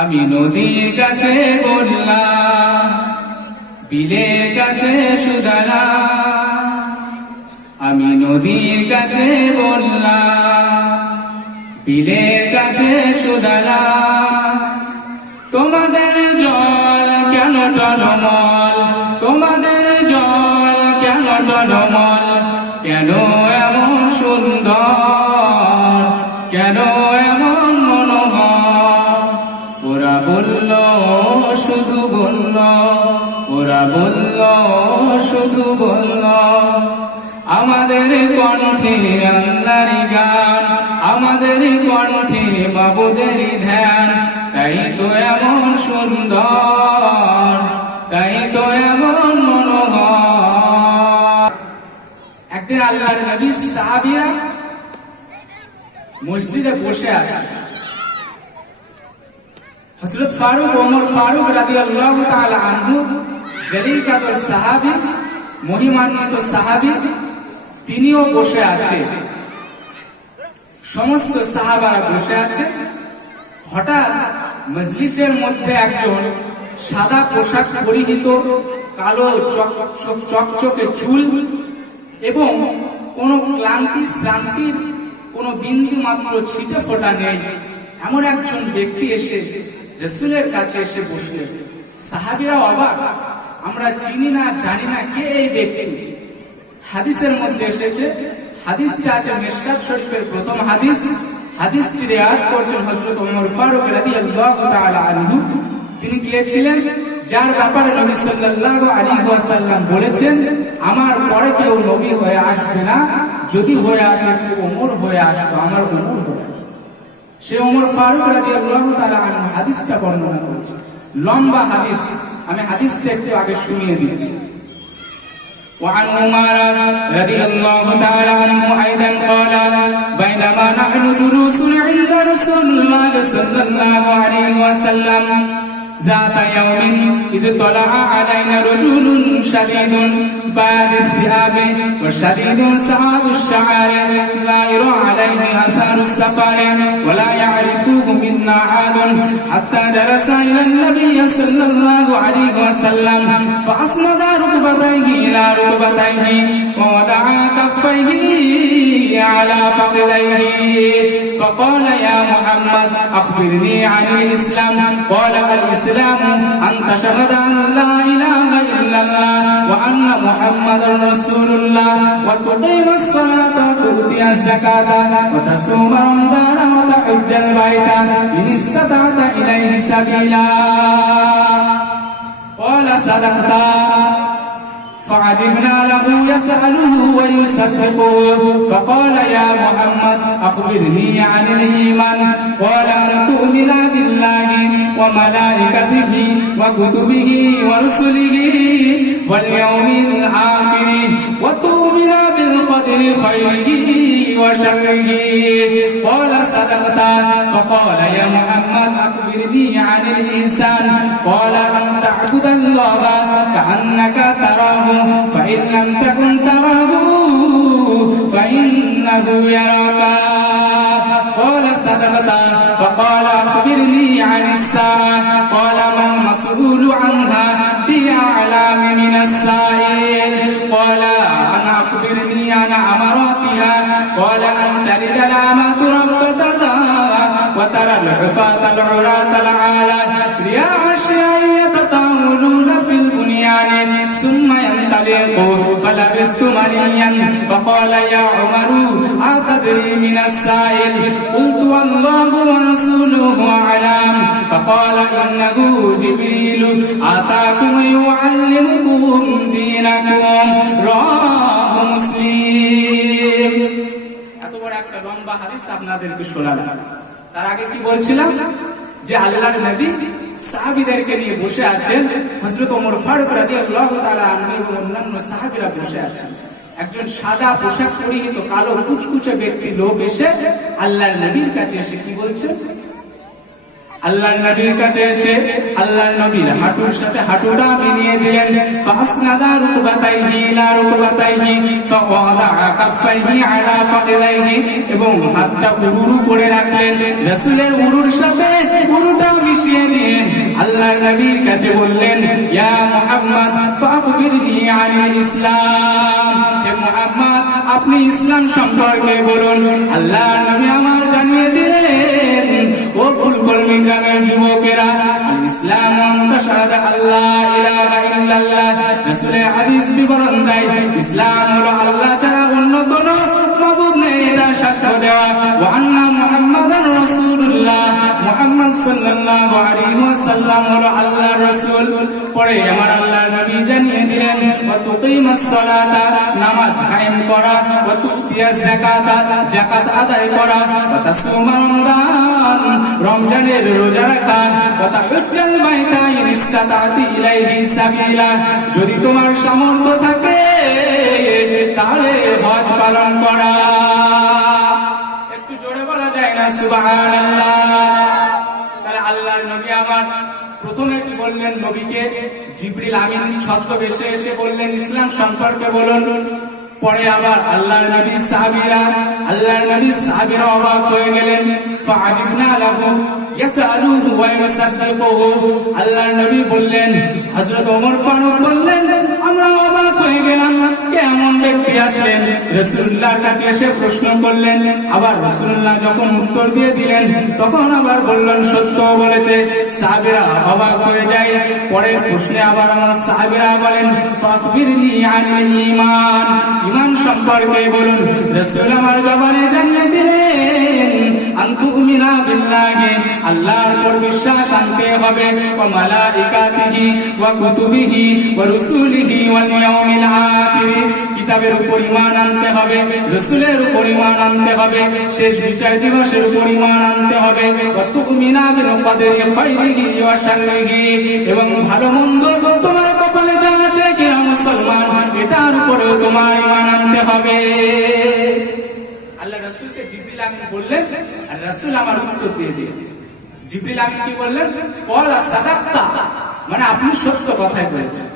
আমি নদীর কাছে বললাম, বিলের কাছে সুদালা। আমি নদীর কাছে বললাম, বিলের কাছে সুদালা। তোমাদের জল কেন টলমল, তোমাদের জল কেন টলমল, কেন এমন সুন্দর, কেন এমন মনোহর। ওরা বলল শুধু বলল, ওরা বলল শুধু বলল, আমাদের কণ্ঠে আল্লাহর গান, আমাদের কণ্ঠে মাবুদের ধ্যান। তাই তো এমন সুন্দর, তাই তো এমন মনোহর। একদিন আল্লাহর নবী সাহাবীরা মসজিদে বসে আছে। হযরত ফারুক, ওমর ফারুক রাদিয়াল্লাহু তাআলা আনহু, জলিল কাদর সাহাবী, মহিমান্বিত সাহাবী, তিনিও বসে আছে। সমস্ত সাহাবারা বসে আছে। হঠাৎ মজলিসের মধ্যে একজন সাদা পোশাক পরিহিত, কালো চকচকে চুল এবং কোন ক্লান্তি শ্রান্তির কোন বিন্দু মাত্র ছিটে ফোটা নেই, এমন একজন ব্যক্তি এসে রাসূলের কাছে এসে বসলেন। সাহাবীরা অবাক, আমরা চিনি না, জানি না কে এই ব্যক্তি। হাদিসের মধ্যে এসেছে, হাদিসটা আছে মিশকাত শরীফের প্রথম হাদিস। হাদিসটি রিওয়ায়াত করছেন হযরত ওমর ফারুক রাদিয়াল্লাহু তাআলা আনহু। তিনি গিয়েছিলেন, যার ব্যাপারে নবী সাল্লাল্লাহু আলাইহি ওয়াসাল্লাম বলেছেন, আমার পরে কেউ নবী হয়ে আসবে না, যদি হয়ে আসে ওমর হয়ে আসতো, আমার ওমর হয়ে আসতো। সে ওমর ফারুক রাদিয়াল্লাহু তাআলা আনহু হাদিসটা বর্ণনা করেছে, লম্বা হাদিস। আমি হাদিসটা একটু আগে শুনিয়ে দিচ্ছি। وعن عمر رضي الله تعالى عنه أيضا قال بينما نحن جلوس عند رسول الله صلى الله عليه وسلم ذات يوم إذ طلع علينا رجل شديد باد الثياب وشديد سعاد الشعر لا يرى عليه أثار السفر ولا يعرفه منا أحد حتى جلس إلى النبي صلى الله عليه وسلم فأسند ركبتيه إلى ركبتيه ووضع كفيه على فخذيه فقال يا محمد أخبرني عن الإسلام. قال الإسلام أن تشهد أن لا إله إلا الله وأن محمدا رسول الله وتقيم الصلاة وتؤتي الزكاة وتصوم رمضان وتحج البيت إن استطعت إليه سبيلا. قال صدقت. فعجبنا له يسأله ويصدقه. فقال يا محمد أخبرني عن الإيمان. قال أن تؤمن بالله وملائكته وكتبه ورسله واليوم الآخر وتؤمن بالقدر خيره وشره. قال صدقت. فقال يا محمد أخبرني عن الإحسان. قال أن تعبد الله كأنك تراه فإن لم تكن تراه فإنه يراك. قال صدقت. فقال أخبرني عن الساعة. قال ما المسؤول عنها بأعلم من السائل. قال أنا أخبرني عن أمراتها. قال أن تلد الأمة ربتها وترى الحفاة العراة العالة رياء الشيء يتطاولون في البنيان ثم ينطلقوا فلبثت مليا. فقال يا عمر أتدري من السائل؟ قلت والله ورسوله أعلم. فقال إنه جبريل أتاكم يعلمكم دينكم. رواه مسلم. এত বড় একটা লম্বা হাদিস আপনাদেরকে শোনালাম। তার আগে কি বলছিলাম, যে আল্লাহর নবী সাহাবীদেরকে নিয়ে বসে আছেন। হযরত ওমর ফারুক রাদিয়াল্লাহু তাআলা আনহু এবং অন্যান্য সাহাবীরা বসে আছেন। একজন সাদা পোশাক পরিহিত কালো কুচকুচে ব্যক্তি লোক এসে আল্লাহর নবীর কাছে এসে কি বলছেন, আল্লাহর নবীর কাছে এসে আল্লাহর নবীর হাঁটুর সাথে হাঁটুটা মিলিয়ে দিলেন। ফাসনাদা রুকবাতাইহি ইলা রুকবাতাইহি ফাওয়াদা কাফাইহি আলা ফাকিরাইহি, এবং হাতটা উরু করে রাখলেন। রাসূলের উরুর সাথে উরুটা মিশিয়ে দিয়ে আল্লাহর নবীর কাছে বললেন, ইয়া মুহাম্মদ ফাখবিরনি আনিল ইসলাম, হে মুহাম্মদ আপনি ইসলাম সম্পর্কে বলুন। আল্লাহর নবী আমার জানিয়ে দিলেন, ও ফুলকলমি গ্রামের যুবকেরা, ইসলাম আনতাশহাদা আল্লাহ ইলাহা ইল্লাল্লাহ। রাসূলের হাদিস বিবরণ দেয়, ইসলাম হলো আল্লাহ ছাড়া অন্য কোনো মাবুদ নেই এটা সাক্ষ্য দেওয়া, ওয়া আন্না মুহাম্মাদান রাসূলুল্লাহ, মুহাম্মদ সাল্লাল্লাহু আলাইহি ওয়াসাল্লাম হলো আল্লাহর রাসূল। পরে আমার আল্লাহর নবী জানিয়ে দিলেন, ওয়া তুকিমাস সালাতা, নামাজ কায়েম করা, ওয়া তুতিয়াজ যাকাতা, যাকাত আদায় করা, ওয়া তাসুমা রমজান, রমজানের রোজা রাখা, ওয়া তাহুজ্জাল বাইতা ইন ইসতাতাতি ইলাইহি সাবিলা, যদি তোমার সামর্থ্য থাকে তাহলে হজ পালন করা। একটু জোরে বলা যায় না সুবহানাল্লাহ? তাহলে আল্লাহর নবী আমার প্রথমে কি বললেন? নবীকে জিবরিল আমিন ছদ্মবেশে এসে বললেন ইসলাম সম্পর্কে বলুন। পরে আবার আল্লাহর নবীর সাহাবীরা অবাক হয়ে গেলেন। ফাআজিবনা লাহু ইয়াসআলুহু ওয়া ইউসাদ্দিকুহু, আল্লাহর নবী বললেন, হযরত ওমর ফারুক বললেন, আমরা অবাক হয়ে গেলাম, কেমন ব্যক্তি আসলেন? রাসূলুল্লাহর কাছে এসে প্রশ্ন করলেন, আবার রাসূলুল্লাহ যখন উত্তর দিয়ে দিলেন তখন আবার বললেন সত্য বলেছে। সাহাবীরা অবাক হয়ে যায়। পরের প্রশ্নে আবার আমার সাহাবীরা বলেন, ফাখবিরনি আনিল ঈমান, ঈমান সম্পর্কে বলুন। রাসূল আমার জবানে জানিয়ে দিলেন, আনতুমিনা বিল্লাহি, আল্লাহর উপর বিশ্বাস আনতে হবে, ওয়া মালাইকাতিহি ওয়া কুতুবিহি ওয়া রুসুলিহি ওয়াল ইয়াউমিল আখির, কিতাবের উপর ঈমান আনতে হবে, রাসূলের উপর ঈমান আনতে হবে, শেষ বিচার দিবসের উপর ঈমান আনতে হবে, ওয়া তুমিনা বিল কদরি খাইরিহি ওয়া শাররিহি, এবং ভালো মন্দ তোমার কপালে যা আছে কিনা মুসলমান, এটার উপরেও তোমার ঈমান আনতে হবে। আল্লাহ রাসূলকে জিবরিল আমিন বললেন, আর রাসূল আমার উত্তর দিয়ে দিলেন। জিবরিল আমিন কি বললেন? ক্বালা সাদাক্তা, মানে আপনি সত্য কথাই বলেছেন।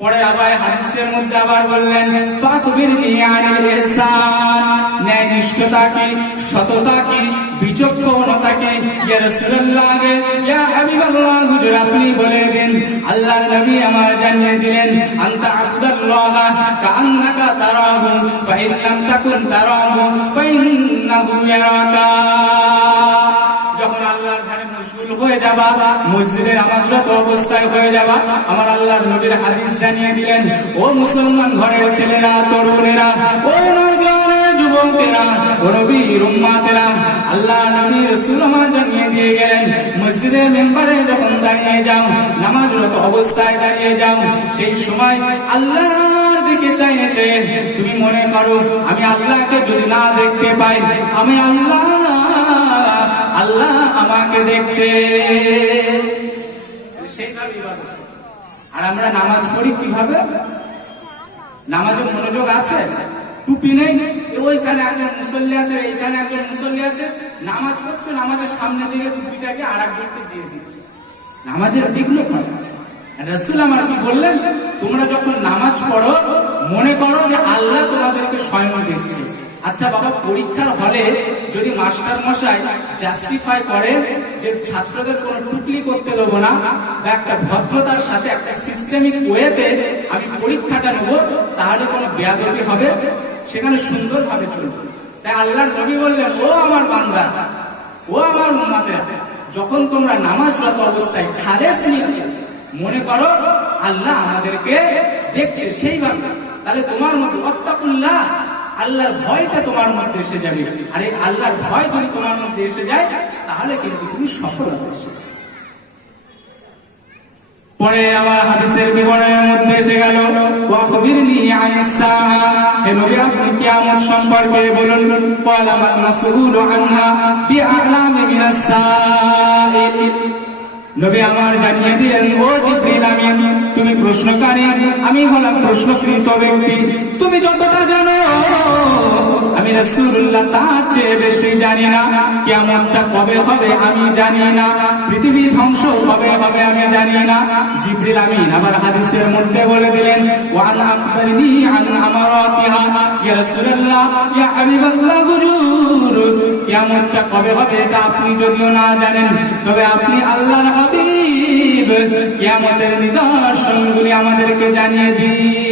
পরে আবার হাদিসের মধ্যে আবার বললেন, ফাখবিরনি আনিল ইহসান, ন্যায়নিষ্ঠতা কি, সততা কি, বিচক্ষণতা কি? ইয়া রাসূলুল্লাহ, ইয়া হাবিবাল্লাহ, হুজুর আপনি বলে দেন। আল্লাহর নবী আমার জানিয়ে দিলেন, আনতা আবুদাল্লাহ কাআন্নাকা তারাহু ফাইন লাম তাকুন তারাহু ফাইন্নাহু ইয়ারাকা। যখন আল্লাহর ঘরে মশগুল হয়ে যাবা, মসজিদের নামাজরত অবস্থায় হয়ে যাবা, আমার আল্লাহর নবীর হাদিস জানিয়ে দিলেন, ও মুসলমান ঘরের ছেলেরা, তরুণেরা, ও নওজওয়ান যুবকেরা, ও নবীর উম্মতেরা, আল্লাহ নবী রাসূল আমার জানিয়ে দিয়ে গেলেন, মসজিদের মেম্বারে যখন দাঁড়িয়ে যাও, নামাজরত অবস্থায় দাঁড়িয়ে যাও, সেই সময় আল্লাহর দিকে চাইছে, তুমি মনে করো আমি আল্লাহকে যদি না দেখতে পাই, আমি আল্লাহ আমাকে দেখছে, সেইভাবে ইবাদত। আর আমরা নামাজ পড়ি কিভাবে? নামাজে মনোযোগ আছে, টুপি নেই, ওইখানে একজন মুসল্লি আছে, এইখানে একজন মুসল্লি আছে, নামাজ পড়ছে, নামাজের সামনে দিকে টুপিটাকে আর একজনকে দিয়ে দিচ্ছে, নামাজের দিকগুলো খরচ আছে। রাসূল আমার কি বললেন? তোমরা যখন নামাজ পড়ো মনে করো যে আল্লাহ তোমাদেরকে স্বয়ং দেখছে। আচ্ছা বাবা, পরীক্ষার হলে যদি মাস্টার মশাই জাস্টিফাই করেন যে ছাত্রদের কোনো টুকলি করতে দেবো না, বা একটা ভদ্রতার সাথে একটা সিস্টেমিক ওয়েতে আমি পরীক্ষাটা নেব, তাহলে কোনো বেয়াদবি হবে, সেখানে সুন্দরভাবে চলবে। তাই আল্লাহর নবী বললেন, ও আমার বান্দা, ও আমার উম্মতের, যখন তোমরা নামাজরত অবস্থায় খালেস নিয়ে মনে করো আল্লাহ আমাদেরকে দেখছে, সেইভাবে তাহলে তোমার মধ্যে ওয়াত্তাকুল্লাহ, আল্লাহর ভয়টা তোমার মধ্যে এসে যাবে। আর এই আল্লাহর ভয় যদি তোমার মধ্যে এসে যায় তাহলে কিন্তু তুমি সফলতা এসে যাবে। পরে আমার হাদিসের বিবরণের মধ্যে এসে গেল, ওয়াখবিরনি আনিস সাআ, হে নবী আপনি কিয়ামত সম্পর্কে বলুন। ক্বালা মাল মাসউলু আনহা বিআলামি মিনাস সাইল, নবী আমার জানিয়ে দিলেন, ও জিবরিল আমিন, তুমি প্রশ্নকারী, আমি হলাম প্রশ্নকৃত ব্যক্তি। তুমি যতটা জানো আমি রাসূলুল্লাহ তার চেয়ে বেশি জানি না। কিয়ামতটা কবে হবে আমি জানি না, পৃথিবী ধ্বংস কবে হবে আমি জানি না। জিবরিল আমিন আবার হাদিসের মধ্যে বলে দিলেন, ওয়ান আখবারনি আন আমারাতিহা, ইয়া রাসূলুল্লাহ ইয়া হাবিবাল্লাহ হুজুর, কিয়ামতটা কবে হবে এটা আপনি যদিও না জানেন, তবে আপনি আল্লাহর হাবিব, কিয়ামতের নিদর্শনগুলি আমাদেরকে জানিয়ে দিন।